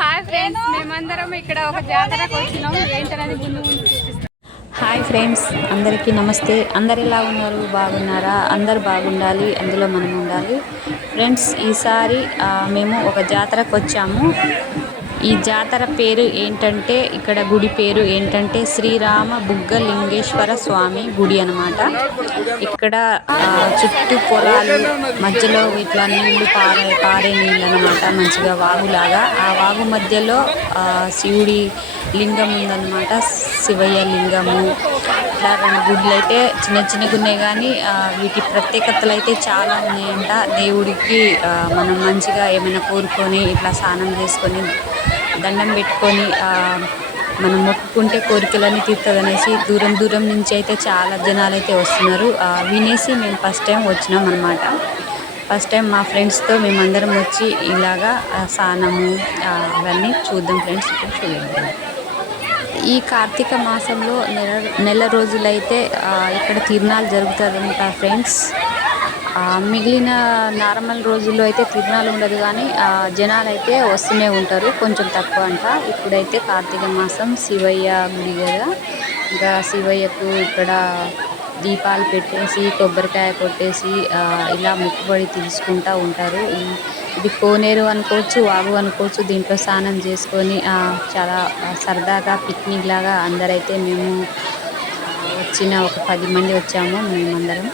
Hi friends, మేమందరం ఇక్కడ ఒక జాతరకు వచ్చినాం. ఏంటనేది ముందు చూపిస్తాం. హాయ్ ఫ్రెండ్స్, అందరికీ నమస్తే. అందరు ఎలా ఉన్నారు? బాగున్నారా? అందరు బాగుండాలి, అందులో మనం ఉండాలి. ఫ్రెండ్స్, ఈసారి మేము ఒక జాతరకు వచ్చాము. ఈ జాతర పేరు ఏంటంటే, ఇక్కడ గుడి పేరు ఏంటంటే శ్రీరామ బుగ్గలింగేశ్వర స్వామి గుడి అన్నమాట. ఇక్కడ చుట్టూ పొలాలు, మధ్యలో ఇట్లా నీళ్లు పారే నీళ్ళు అన్నమాట, మంచిగా వాగులాగా. ఆ వాగు మధ్యలో శివుడి లింగం ఉందన్నమాట, శివయ్య లింగము. ఇట్లా రెండు గుడ్లు అయితే చిన్న చిన్నగా ఉన్నాయి, కానీ వీటి ప్రత్యేకతలు అయితే చాలా ఉన్నాయంట. దేవుడికి మనం మంచిగా ఏమైనా కోరుకొని ఇట్లా స్నానం చేసుకొని దండం పెట్టుకొని మనం మొక్కుకుంటే కోరికలన్నీ తీరుతుందనేసి దూరం దూరం నుంచి అయితే చాలా జనాలు అయితే వస్తున్నారు. వినేసి మేము ఫస్ట్ టైం వచ్చినాం అన్నమాట. ఫస్ట్ టైం మా ఫ్రెండ్స్తో మేమందరం వచ్చి ఇలాగా స్నానము అవన్నీ చూద్దాం ఫ్రెండ్స్. ఇప్పుడు చూద్దాం. ఈ కార్తీక మాసంలో నెల రోజులైతే ఇక్కడ తిరునాళ్ళు జరుగుతుందంట ఫ్రెండ్స్. మిగిలిన నార్మల్ రోజుల్లో అయితే తిరునాళ్ళు ఉండదు, కానీ జనాలు అయితే వస్తూనే ఉంటారు, కొంచెం తక్కువ అంట. ఇప్పుడైతే కార్తీక మాసం శివయ్య గుడి కదా, ఇంకా శివయ్యకు ఇక్కడ దీపాలు పెట్టేసి కొబ్బరికాయ కొట్టేసి ఇలా మొక్కుబడి తీసుకుంటూ ఉంటారు. ఇది కోనేరు అనుకోవచ్చు, వాగు అనుకోవచ్చు. దీంట్లో స్నానం చేసుకొని చాలా సరదాగా పిక్నిక్ లాగా అందరైతే మేము వచ్చిన ఒక 10 మంది వచ్చాము మేమందరం.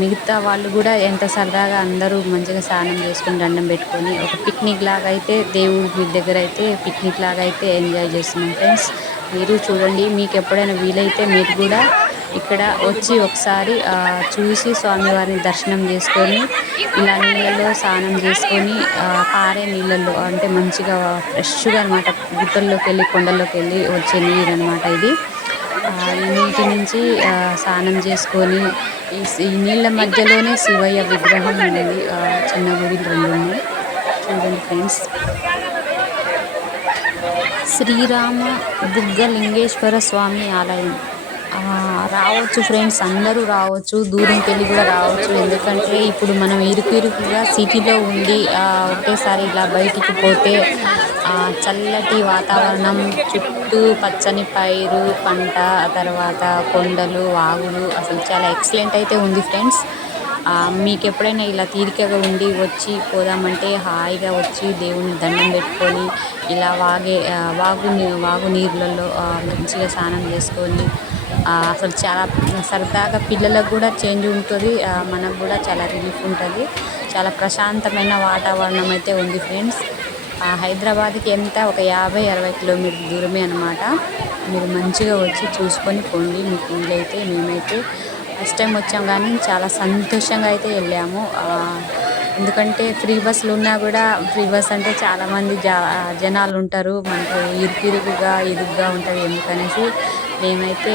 మిగతా వాళ్ళు కూడా ఎంత సరదాగా అందరూ మంచిగా స్నానం చేసుకొని దండం పెట్టుకొని ఒక పిక్నిక్ లాగా అయితే దేవుడి దగ్గర అయితే పిక్నిక్ లాగా అయితే ఎంజాయ్ చేస్తున్నాం ఫ్రెండ్స్. మీరు చూడండి, మీకు ఎప్పుడైనా వీలైతే మీరు కూడా ఇక్కడ వచ్చి ఒకసారి చూసి స్వామివారిని దర్శనం చేసుకొని ఇలా నీళ్ళల్లో స్నానం చేసుకొని పారే నీళ్ళల్లో అంటే మంచిగా ఫ్రెష్గా అనమాట, గుట్టల్లోకి వెళ్ళి కొండల్లోకి వెళ్ళి వచ్చే నీరు అనమాట ఇది. ఈ నీటి నుంచి స్నానం చేసుకొని ఈ నీళ్ళ మధ్యలోనే శివయ్య విగ్రహం అనేది చిన్న గుడిలు 2 ఉన్నాయి. చూడండి ఫ్రెండ్స్, శ్రీరామ బుగ్గలింగేశ్వర స్వామి ఆలయం. రావచ్చు ఫ్రెండ్స్, అందరూ రావచ్చు, దూరంకి వెళ్ళి కూడా రావచ్చు. ఎందుకంటే ఇప్పుడు మనం ఇరుకుగా సిటీలో ఉండి ఒకేసారి ఇలా బయటికి పోతే చల్లటి వాతావరణం, చుట్టూ పచ్చని పైరు పంట, తర్వాత కొండలు, వాగులు, అసలు చాలా ఎక్సలెంట్ అయితే ఉంది ఫ్రెండ్స్. మీకు ఎప్పుడైనా ఇలా తీరికగా ఉండి వచ్చి పోదామంటే హాయిగా వచ్చి దేవుని దండం పెట్టుకొని ఇలా వాగు నీళ్ళల్లో మంచిగా స్నానం చేసుకొని అసలు చాలా సరదాగా పిల్లలకు కూడా చేంజ్ ఉంటుంది, మనకు కూడా చాలా రిలీఫ్ ఉంటుంది. చాలా ప్రశాంతమైన వాతావరణం అయితే ఉంది ఫ్రెండ్స్. హైదరాబాద్కి ఎంత ఒక 50-60 కిలోమీటర్ల దూరమే అనమాట. మీరు మంచిగా వచ్చి చూసుకొని పోండి మీకు వీలైతే. మేమైతే ఫస్ట్ టైం వచ్చాం, కానీ చాలా సంతోషంగా అయితే వెళ్ళాము. ఎందుకంటే ఫ్రీ బస్సులు ఉన్నా కూడా, ఫ్రీ బస్ అంటే చాలామంది జనాలు ఉంటారు, మనకు ఇరుగ్గా ఉంటుంది. ఎందుకనేసి మేమైతే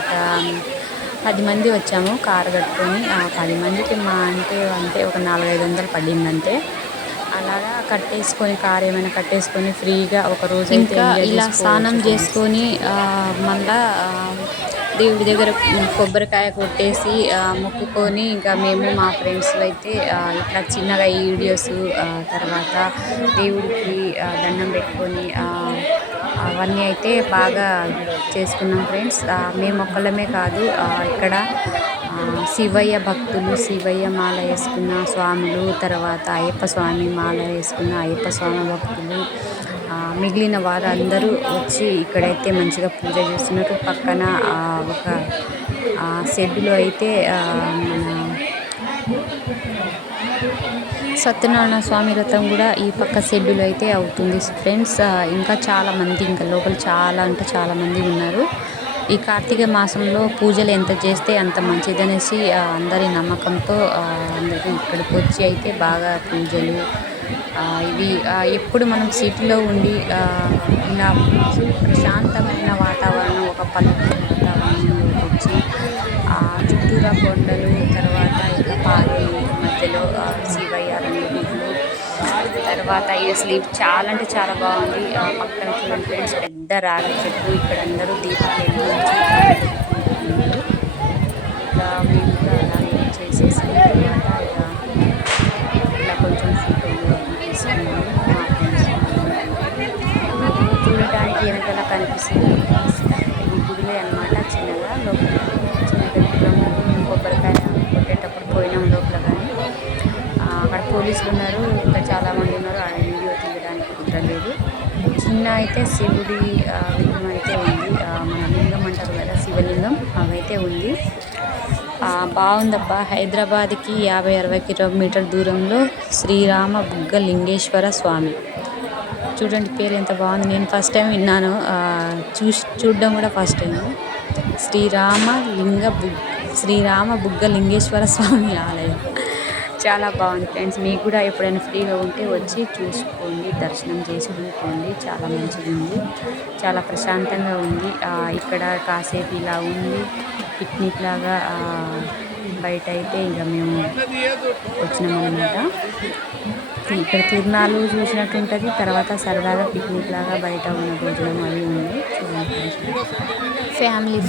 ఒక 10 మంది వచ్చాము కారు కట్టుకొని. 10 మందికి అంటే ఒక 400-500 పడిందంటే. అలాగా కట్టేసుకొని కారు ఏమైనా కట్టేసుకొని ఫ్రీగా ఒక రోజు అయితే ఇలా స్నానం చేసుకొని మళ్ళా దేవుడి దగ్గర కొబ్బరికాయ కొట్టేసి మొక్కుకొని ఇంకా మేము మా ఫ్రెండ్స్ అయితే ఇట్లా చిన్నగా ఈ వీడియోస్, తర్వాత దేవుడికి దండం పెట్టుకొని అవన్నీ అయితే బాగా చేసుకున్నాం ఫ్రెండ్స్. మేము ఒక్కళ్ళమే కాదు, ఇక్కడ శివయ్య భక్తులు, శివయ్య మాల వేసుకున్న స్వాములు, తర్వాత అయ్యప్ప స్వామి మాల వేసుకున్న అయ్యప్ప స్వామి భక్తులు, మిగిలిన వారు అందరూ వచ్చి ఇక్కడైతే మంచిగా పూజ చేస్తున్నారు. పక్కన ఒక షెడ్డులో అయితే మన సత్యనారాయణ స్వామి వ్రతం కూడా ఈ పక్క షెడ్యూల్ అయితే అవుతుంది ఫ్రెండ్స్. ఇంకా చాలామంది, ఇంకా లోపల చాలామంది ఉన్నారు. ఈ కార్తీక మాసంలో పూజలు ఎంత చేస్తే అంత మంచిదనేసి అందరి నమ్మకంతో అందరూ ఇక్కడికి వచ్చి అయితే బాగా పూజలు ఇవి ఎప్పుడు మనం సిటీలో ఉండి ఇలా ప్రశాంతమైన వాతావరణం, ఒక పల్లెటూరు వాతావరణంలోకి వచ్చి చుట్టూరా కొండలు, తర్వాత ఇంకా పారే మధ్యలో శివయ్య 2 గుడ్లు, తర్వాత అసలు చాలా అంటే చాలా బాగుంది. పక్కన చూడండి ఫ్రెండ్స్, పెద్ద రాగి చెట్టు. ఇక్కడ అందరూ దీపాలు వెలిగించి ఇంకా మేము చేసిన తర్వాత ఇట్లా కొంచెం ఫోటోలు తీసుకున్నాము మా ఫ్రెండ్స్. చూడటానికి వెనకాల కనిపిస్తుంది ఈ గుడిలే అనమాట. చిన్నగా లోపల చిన్న విగ్రహం కొబ్బరికాయ కొట్టేటప్పుడు పోయినాం లోపల. కానీ అక్కడ పోలీసులు ఉన్నారు, ఇంకా చాలామంది ఉన్నారు. ఆ వీడియో తీయడానికి కుదరలేదు. చిన్న అయితే శివుడి విగ్రహం అయితే ఉంది. మన లింగం అంటారు కదా, శివలింగం, అవైతే ఉంది. బాగుందబ్బా. హైదరాబాద్కి 50-60 కిలోమీటర్ దూరంలో శ్రీరామ బుగ్గ లింగేశ్వర స్వామి. చూడండి పేరు ఎంత బాగుంది. నేను ఫస్ట్ టైం విన్నాను, చూడడం కూడా ఫస్ట్ టైం. శ్రీరామ బుగ్గ లింగేశ్వర స్వామి ఆలయం. చాలా బాగుంది ఫ్రెండ్స్. మీకు కూడా ఎప్పుడైనా ఫ్రీగా ఉంటే వచ్చి చూసుకోండి, దర్శనం చేసుకుని. చాలా మంచిగా ఉంది, చాలా ప్రశాంతంగా ఉంది. ఇక్కడ కాసేపు ఇలా ఉంది, పిక్నిక్ లాగా. బయట అయితే ఇక మేము వచ్చినామన్నమాట. ఇక్కడ తిరునాళ్ళు చూసినట్టు ఉంటుంది. తర్వాత సరదాగా పిక్నిక్ లాగా బయట ఉన్న భోజనం అవి ఉంది.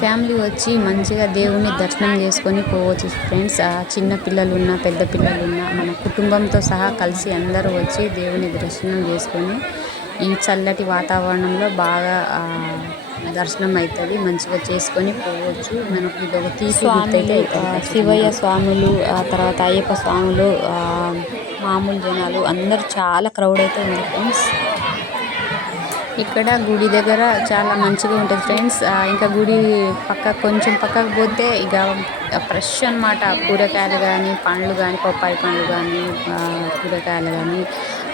ఫ్యామిలీ వచ్చి మంచిగా దేవుణ్ణి దర్శనం చేసుకొని పోవచ్చు ఫ్రెండ్స్. చిన్న పిల్లలున్నా పెద్ద పిల్లలున్నా మన కుటుంబంతో సహా కలిసి అందరూ వచ్చి దేవుని దర్శనం చేసుకొని ఈ చల్లటి వాతావరణంలో బాగా దర్శనం అవుతుంది. మంచిగా చేసుకొని పోవచ్చు. మనకు ఇది ఒక తీపి గుర్తయితే శివయ్య స్వాములు, తర్వాత అయ్యప్ప స్వాములు, మామూలు జనాలు అందరూ చాలా క్రౌడ్ అయితే ఉంది ఫ్రెండ్స్. ఇక్కడ గుడి దగ్గర చాలా మంచిగా ఉంటుంది ఫ్రెండ్స్. ఇంకా గుడి కొంచెం పక్కకు పోతే ఇక ఫ్రెష్ అనమాట. కూరగాయలు కానీ, పండ్లు కానీ, పప్పాయి పండ్లు కానీ, కూరగాయలు కానీ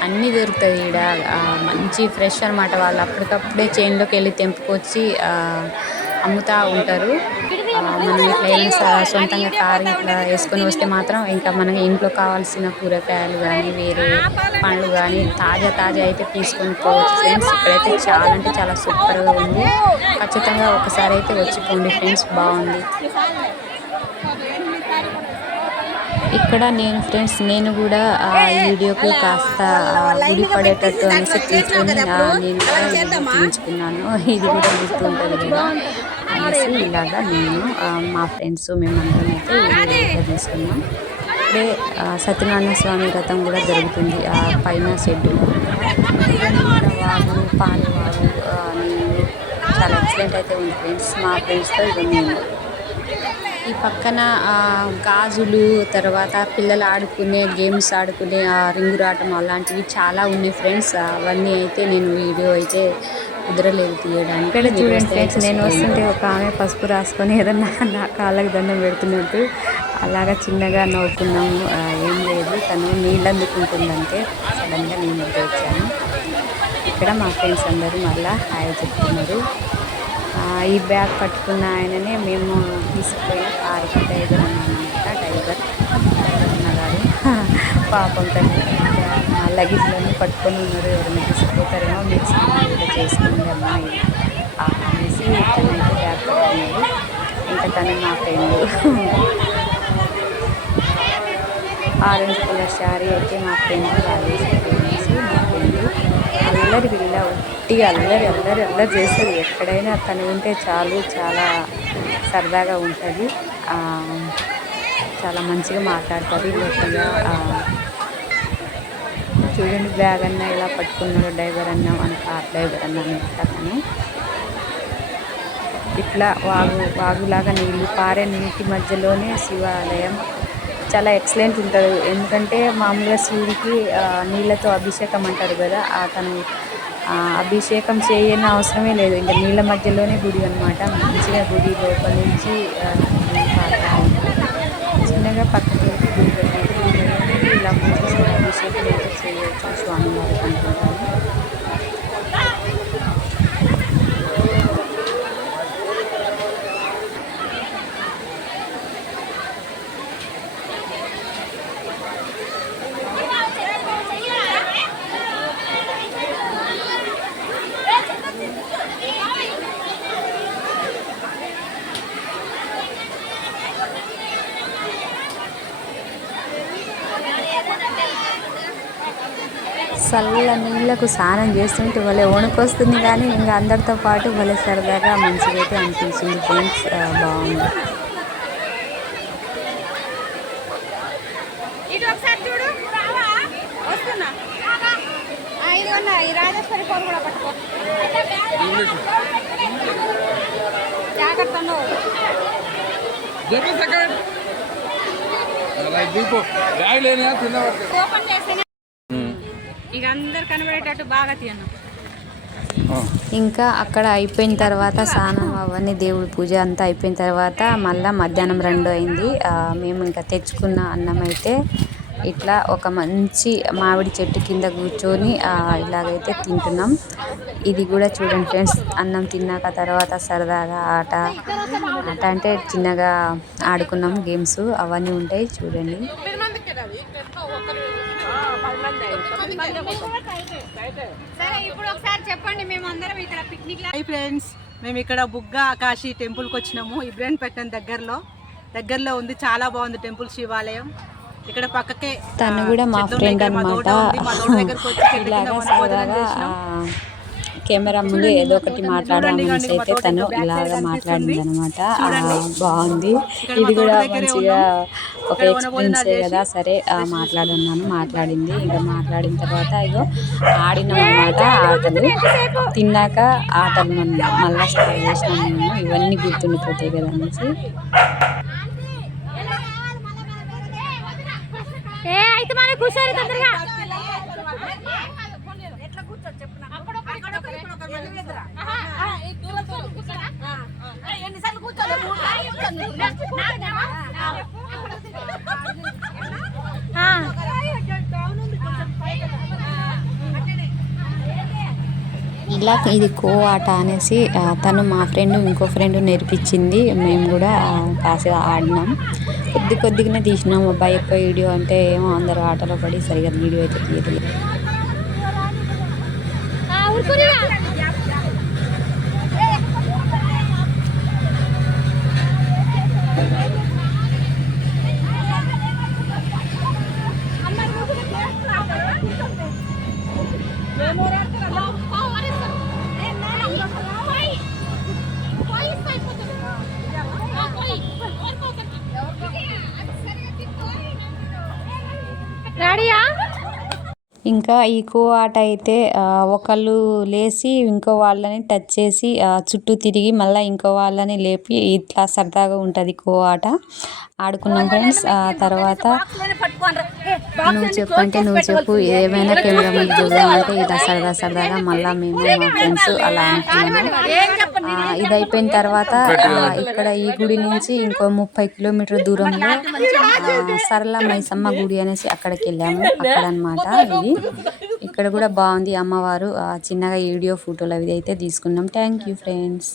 అన్నీ దొరుకుతాయి ఈడ. మంచి ఫ్రెష్ అనమాట. వాళ్ళు అప్పటికప్పుడే చైన్లోకి వెళ్ళి తెంపుకొచ్చి అమ్ముతూ ఉంటారు. మనం ఇట్లా ఏమైనా సొంతంగా కారు ఇట్లా వేసుకొని వస్తే మాత్రం ఇంకా మనకి ఇంట్లో కావాల్సిన కూరగాయలు కానీ, వేరే పండ్లు కానీ తాజా అయితే తీసుకొని పోవచ్చు ఫ్రెండ్స్. ఇక్కడైతే చాలా అంటే చాలా సూపర్గా ఉంది. ఖచ్చితంగా ఒకసారి అయితే వచ్చిపోండి ఫ్రెండ్స్, బాగుంది. ఇక్కడ నేను కూడా ఈ వీడియోకి కాస్త గుడి పడేటట్టు అనేసి తీసుకొని నేను కూడా తీయించుకున్నాను. ఇది కూడా గుర్తుంటుంది కదా అనేసి ఇలాగా నేను మా ఫ్రెండ్స్ మేమందరం అయితే వీడియో తీసుకున్నాం. ఇప్పుడే సత్యనారాయణ స్వామి వ్రతం కూడా జరుగుతుంది పైన షెడ్డు. వాగు, పారేవాగు, నీళ్ళు చాలా ఎక్సలెంట్ అయితే ఉంది ఫ్రెండ్స్. మా ఫ్రెండ్స్తో ఇక మేము ఈ పక్కన గాజులు, తర్వాత పిల్లలు ఆడుకునే గేమ్స్ ఆడుకునే రింగురాటం అలాంటివి చాలా ఉన్నాయి ఫ్రెండ్స్. అవన్నీ అయితే నేను వీడియో అయితే కుదరలేదు తీయడానికి. ఇక్కడ చూడండి ఫ్రెండ్స్, నేను వస్తుంటే ఒక ఆమె పసుపు రాసుకొని ఏదన్నా నా కాళ్ళకి దండం పెడుతున్నట్టు అలాగా చిన్నగా నవ్వుకున్నాము. ఏం లేదు, తను నీళ్ళు అందుకుంటుందంటే సడన్గా నేను వచ్చాను. ఇక్కడ మా ఫ్రెండ్స్ అందరూ మళ్ళీ హాయ్ చెప్తున్నారు. ఈ బ్యాగ్ పట్టుకున్న ఆయననే మేము తీసుకుపోయిన కారుకి డ్రైవర్ అన్నమాట. డ్రైవర్ ఉన్నగారు పాపం తను లగేజ్లన్నీ పట్టుకొని ఉన్నారు. ఎవరైనా తీసుకుపోతారేమో, మీరు సామాన్ కూడా చేసుకుని అమ్మాయి అనేసి తనైతే బ్యాగ్ పట్టుకున్నారు. ఇంకా తను మా ఫ్రెండ్. ఆరెంజ్ కలర్ శారీ అయితే మా ఫ్రెండ్ వేసుకునేసి మా ఫ్రెండ్ అల్లరి పిల్ల ఉట్టిగా అల్లరి చేస్తుంది. ఎక్కడైనా తను ఉంటే చాలు, చాలా సరదాగా ఉంటుంది. చాలా మంచిగా మాట్లాడుతుంది. లోపల చూడండి బ్యాగ్ అన్న ఇలా పట్టుకున్నాడు. డ్రైవర్ అన్న మన కార్ డ్రైవర్ అన్న అనమాట. తను ఇట్లా వాగులాగా నీళ్ళు పారే నీటి మధ్యలోనే శివాలయం. చాలా ఎక్సలెంట్ ఉంటుంది. ఎందుకంటే మామూలుగా శివుడికి నీళ్ళతో అభిషేకం అంటారు కదా, తను అభిషేకం చేయని అవసరమే లేదు. ఇంకా నీళ్ళ మధ్యలోనే గుడి అనమాట. మంచిగా గుడి లోపల నుంచి చిన్నగా పక్కకి గుడి పెట్టినట్టు ఇలా మంచిగా అభిషేకం అయితే చేయవచ్చు స్వామివారికి అనుకుంటాను. చల్ల నీళ్ళకు స్నానం చేస్తుంటే భలే వణుకొస్తుంది. కానీ ఇంకా అందరితో పాటు భలే సరదాగా మంచిగా అయితే అనిపించింది ఫ్రెండ్స్. బాగుంది. ఈ రాజేశ్వరి ఫోన్ కూడా పట్టుకో జాగ్రత్త ఓపెన్ చేస్తేనే ఇక అందరు కనబడేటట్టు బాగా తీయను. ఇంకా అక్కడ అయిపోయిన తర్వాత స్నానం అవన్నీ దేవుడి పూజ అంతా అయిపోయిన తర్వాత మళ్ళీ మధ్యాహ్నం 2 అయింది. మేము ఇంకా తెచ్చుకున్న అన్నం అయితే ఇట్లా ఒక మంచి మామిడి చెట్టు కింద కూర్చొని ఇలాగైతే తింటున్నాం. ఇది కూడా చూడండి ఫ్రెండ్స్, అన్నం తిన్నాక తర్వాత సరదాగా ఆట అంటే చిన్నగా ఆడుకున్నాం. గేమ్స్ అవన్నీ ఉంటాయి చూడండి. సరే ఇప్పుడు ఒకసారి చెప్పండి, మేము అందరం ఇక్కడ పిక్నిక్. హై ఫ్రెండ్స్, మేము ఇక్కడ బుగ్గా కాశీ టెంపుల్కి వచ్చినాము. ఇబ్రాహీంపట్నం దగ్గరలో ఉంది. చాలా బాగుంది టెంపుల్, శివాలయం. ఇక్కడ పక్కకే తను కూడా మా ఫ్రెండ్ అనమాట. ఇలాగా సరదాగా కెమెరా ముందు ఏదో ఒకటి మాట్లాడామనేసి అయితే తను ఇలాగా మాట్లాడింది అనమాట. బాగుంది. ఇది కూడా మంచిగా ఒక ఎక్స్పీరియన్సే కదా. సరే మాట్లాడింది. ఇంకా మాట్లాడిన తర్వాత ఇగో ఆడినాం అనమాట. ఆటలు తిన్నాక ఆటలు మళ్ళీ స్టార్ట్ చేసినాం మేము. ఇవన్నీ గుర్తుండిపోతాయి కదా అనేసి. అయితే మన కూర్చోరు తొందరగా. ఇలా ఇది కో ఆట అనేసి తను మా ఫ్రెండ్ ఇంకో ఫ్రెండ్ నేర్పించింది. మేము కూడా కాసేపు ఆడినాం. కొద్దిగానే తీసినాం. అబ్బాయి ఎక్కువ వీడియో అంటే ఏమో అందరూ ఆటలో పడి సరిగా వీడియో అయితే తీయలేదు. ఇంకా ఈ కో ఆట అయితే ఒకళ్ళు లేచి ఇంకో వాళ్ళని టచ్ చేసి చుట్టూ తిరిగి మళ్ళీ ఇంకో వాళ్ళని లేపి ఇట్లా సరదాగా ఉంటుంది కో ఆట. ఆడుకున్నాం ఫ్రెండ్స్. తర్వాత నువ్వు చెప్పంటే నువ్వు చెప్పు, ఏమైనా కెమెరా ముందు చూద్దామంటే ఇలా సరదాగా మళ్ళీ మేము మా ఫ్రెండ్స్ అలా అనుకున్నాము. ఇది అయిపోయిన తర్వాత ఇక్కడ ఈ గుడి నుంచి ఇంకో 30 కిలోమీటర్ దూరంలో సరళ మైసమ్మ గుడి అనేసి అక్కడికి వెళ్ళాము. అక్కడ అనమాట ఇది. ఇక్కడ కూడా బాగుంది అమ్మవారు. చిన్నగా వీడియో ఫోటోలు అవి అయితే తీసుకున్నాం. Thank you friends.